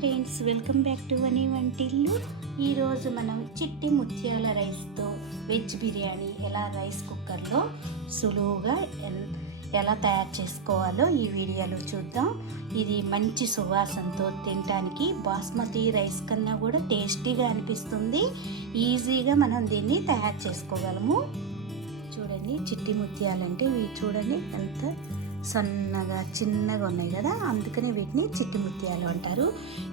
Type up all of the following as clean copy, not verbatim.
Friends, welcome back to వని వంటిల్లు. ఈరోజు మనం చిట్టి ముత్యాల రైస్తో వెజ్ బిర్యానీ ఎలా రైస్ కుక్కర్లో సులువుగా ఎలా తయారు చేసుకోవాలో ఈ వీడియోలో చూద్దాం. ఇది మంచి సువాసనతో తినడానికి బాస్మతి రైస్ కన్నా కూడా టేస్టీగా అనిపిస్తుంది. ఈజీగా మనం దీన్ని తయారు చేసుకోగలము. చూడండి, చిట్టి ముత్యాలంటే ఇవి చూడండి ఎంత సన్నగా చిన్నగా ఉన్నాయి కదా, అందుకనే వీటిని చిట్టి ముత్యాలు అంటారు.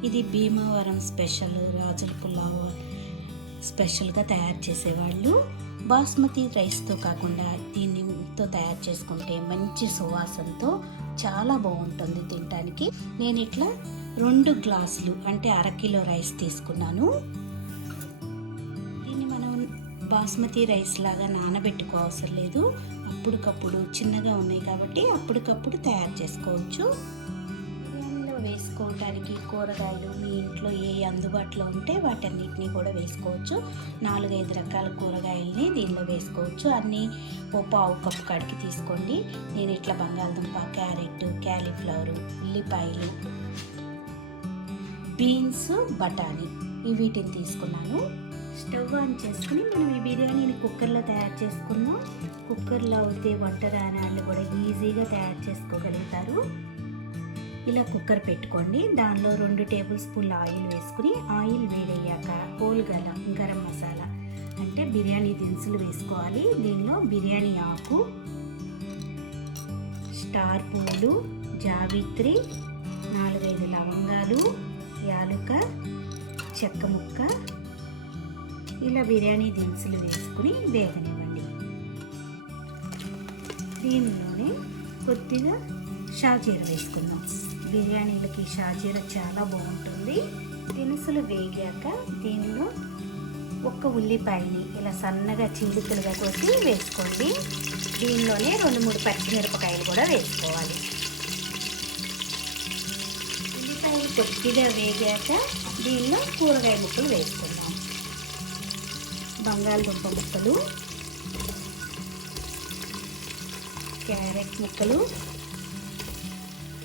ఇది భీమవరం స్పెషల్, రాజుల పులావ్ స్పెషల్గా తయారు చేసేవాళ్ళు. బాస్మతి రైస్తో కాకుండా దీనితో తయారు చేసుకుంటే మంచి సువాసనతో చాలా బాగుంటుంది తినడానికి. నేను ఇట్లా 2 గ్లాసులు అంటే అరకిలో రైస్ తీసుకున్నాను. దీన్ని మనం బాస్మతి రైస్ లాగా నానబెట్టుకో అవసరం లేదు. అప్పటికప్పుడు చిన్నగా ఉన్నాయి కాబట్టి అప్పటికప్పుడు తయారు చేసుకోవచ్చు. బిర్యానీలో వేసుకోవడానికి కూరగాయలు మీ ఇంట్లో ఏ అందుబాటులో ఉంటే వాటన్నిటిని కూడా వేసుకోవచ్చు. 4-5 రకాల కూరగాయలని దీనిలో వేసుకోవచ్చు. అన్నీ ఓ పావు కప్పు కడిగి తీసుకోండి. నేను ఇట్లా బంగాళదుంప, క్యారెట్, క్యాలీఫ్లవర్, ఉల్లిపాయలు, బీన్స్, బఠానీ వీటిని తీసుకున్నాను. స్టవ్ ఆన్ చేసుకుని మనం ఈ బిర్యానీని కుక్కర్లో తయారు చేసుకుందాం. కుక్కర్లో అయితే వంట రానాళ్ళు కూడా ఈజీగా తయారు చేసుకోగలుగుతారు. ఇలా కుక్కర్ పెట్టుకోండి. దానిలో 2 టేబుల్ స్పూన్ల ఆయిల్ వేసుకుని ఆయిల్ వేడయ్యాక హోల్ గరం మసాలా అంటే బిర్యానీ దినుసులు వేసుకోవాలి. దీనిలో బిర్యానీ ఆకు, స్టార్ పువ్వులు, జావిత్రి, 4-5 లవంగాలు, యాలుక, చెక్క ముక్క, ఇలా బిర్యానీ దినుసులు వేసుకుని వేగనివ్వండి. దీనిలోనే కొద్దిగా షాజీర వేసుకుందాం. బిర్యానీలకి షాజీర చాలా బాగుంటుంది. దినుసులు వేగాక దీనిలో 1 ఉల్లిపాయని ఇలా సన్నగా చీలికలుగా కోసి వేసుకోండి. దీనిలోనే 2-3 పచ్చిమిరపకాయలు కూడా వేసుకోవాలి. ఉల్లిపాయలు కొద్దిగా వేగాక దీనిలో కూరగాయ ముక్కలు వేసుకుందాం. బంగాళదుంప ముక్కలు, క్యారెట్ ముక్కలు,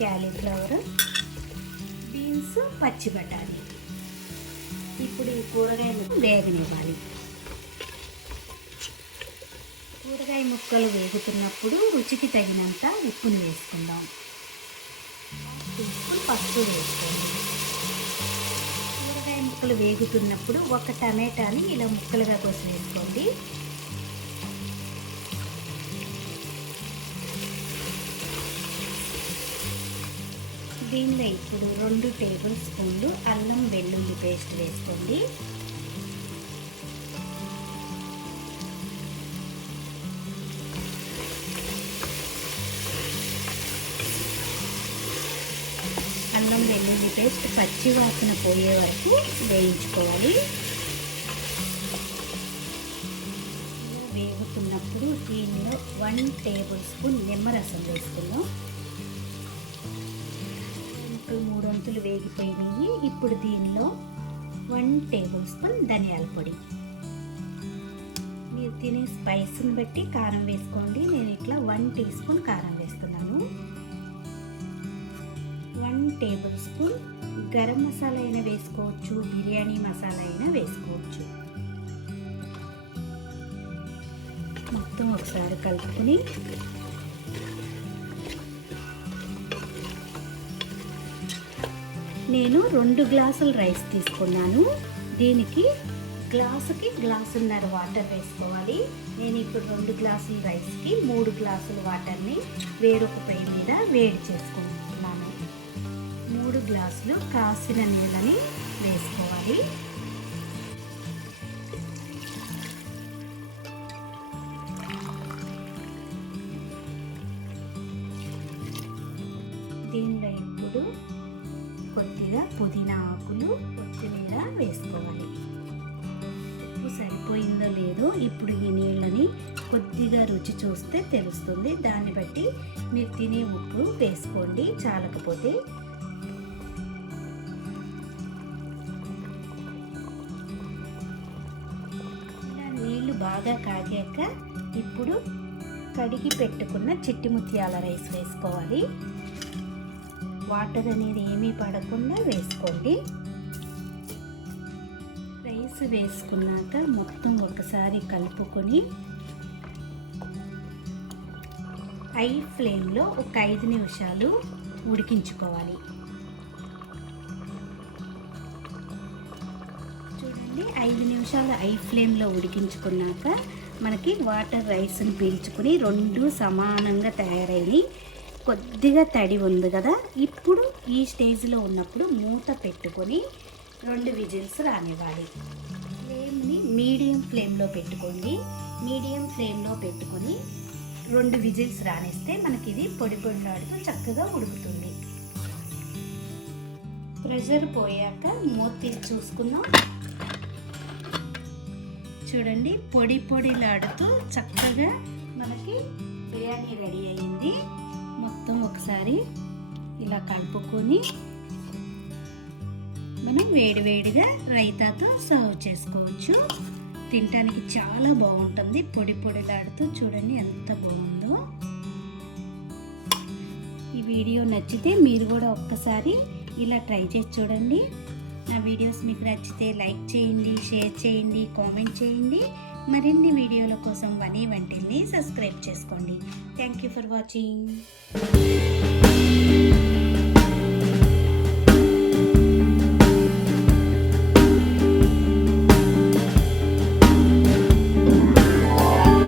క్యాలీఫ్లవర్, బీన్స్, పచ్చి బఠానీ. ఇప్పుడు ఈ కూరగాయ ముక్కలు వేగనివ్వాలి. కూరగాయ ముక్కలు వేగుతున్నప్పుడు రుచికి తగినంత ఉప్పుని వేసుకుందాం. పసుపు వేసుకోండి. కూరగాయ ముక్కలు వేగుతున్నప్పుడు 1 టమాటాని ఇలా ముక్కలుగా కోసి వేసుకోండి. దీనిలో ఇప్పుడు 2 టేబుల్ స్పూన్లు అల్లం వెల్లుల్లి పేస్ట్ వేసుకోండి. అల్లం వెల్లుల్లి పేస్ట్ పచ్చి వాసన పోయే వరకు వేయించుకోవాలి. వేగుతున్నప్పుడు దీనిలో 1 టేబుల్ స్పూన్ నిమ్మరసం వేసుకుందాం. 3 వంతులు వేగిపోయినాయి. ఇప్పుడు దీనిలో 1 టేబుల్ స్పూన్ ధనియాల పొడి. మీరు తినే స్పైస్ని బట్టి కారం వేసుకోండి. నేను ఇట్లా 1 టీ స్పూన్ కారం వేస్తున్నాను. 1 టేబుల్ స్పూన్ గరం మసాలా అయినా వేసుకోవచ్చు, బిర్యానీ మసాలా అయినా వేసుకోవచ్చు. మొత్తం ఒకసారి కలుపుకొని నేను 2 గ్లాసుల రైస్ తీసుకున్నాను. దీనికి గ్లాసుకి గ్లాసున్నర వాటర్ వేసుకోవాలి. నేను ఇప్పుడు 2 గ్లాసుల రైస్కి 3 గ్లాసుల వాటర్ని వేరొక పొయ్యి మీద వేడి చేసుకుంటున్నాను. 3 గ్లాసులు కాసిన నీళ్ళని వేసుకోవాలి. దీనిలో ఇప్పుడు కొద్దిగా పుదీనా ఆకులు, కొత్తిమీర వేసుకోవాలి. ఉప్పు సరిపోయిందో లేదో ఇప్పుడు ఈ నీళ్ళని కొద్దిగా రుచి చూస్తే తెలుస్తుంది. దాన్ని బట్టి మీరు తినే ఉప్పు వేసుకోండి, చాలకపోతే. ఇలా నీళ్ళు బాగా కాగాక ఇప్పుడు కడిగి పెట్టుకున్న చిట్టి ముత్యాల రైస్ వేసుకోవాలి. వాటర్ అనేది ఏమీ పడకుండా వేసుకోండి. రైస్ వేసుకున్నాక మొత్తం ఒకసారి కలుపుకొని హై ఫ్లేమ్లో ఒక 5 నిమిషాలు ఉడికించుకోవాలి. చూడండి, 5 నిమిషాలు హై ఫ్లేమ్లో ఉడికించుకున్నాక మనకి వాటర్ రైస్ని పీల్చుకొని 2 సమానంగా తయారైనవి. కొద్దిగా తడి ఉంది కదా, ఇప్పుడు ఈ స్టేజ్లో ఉన్నప్పుడు మూత పెట్టుకొని 2 విజిల్స్ రానివ్వాలి. ఫ్లేమ్ని మీడియం ఫ్లేమ్లో పెట్టుకోండి. మీడియం ఫ్లేమ్లో పెట్టుకొని 2 విజిల్స్ రానిస్తే మనకి ఇది పొడి పొడిలాడుతూ చక్కగా ఉడుకుతుంది. ప్రెషర్ పోయాక మూత తీసి చూసుకుందాం. చూడండి, పొడి పొడిలాడుతూ చక్కగా మనకి బిర్యానీ రెడీ అయ్యింది. మొత్తం ఒకసారి ఇలా కలుపుకొని మనం వేడివేడిగా రైతాతో సర్వ్ చేసుకోవచ్చు. తినడానికి చాలా బాగుంటుంది. పొడి పొడిలాడుతూ చూడండి ఎంత బాగుందో. ఈ వీడియో నచ్చితే మీరు కూడా ఒక్కసారి ఇలా ట్రై చేసి చూడండి. నా వీడియోస్ మీకు నచ్చితే లైక్ చేయండి, షేర్ చేయండి, కామెంట్ చేయండి. మరిన్ని వీడియోల కోసం వని వంటిల్ని సబ్స్క్రైబ్ చేసుకోండి. Thank you for watching.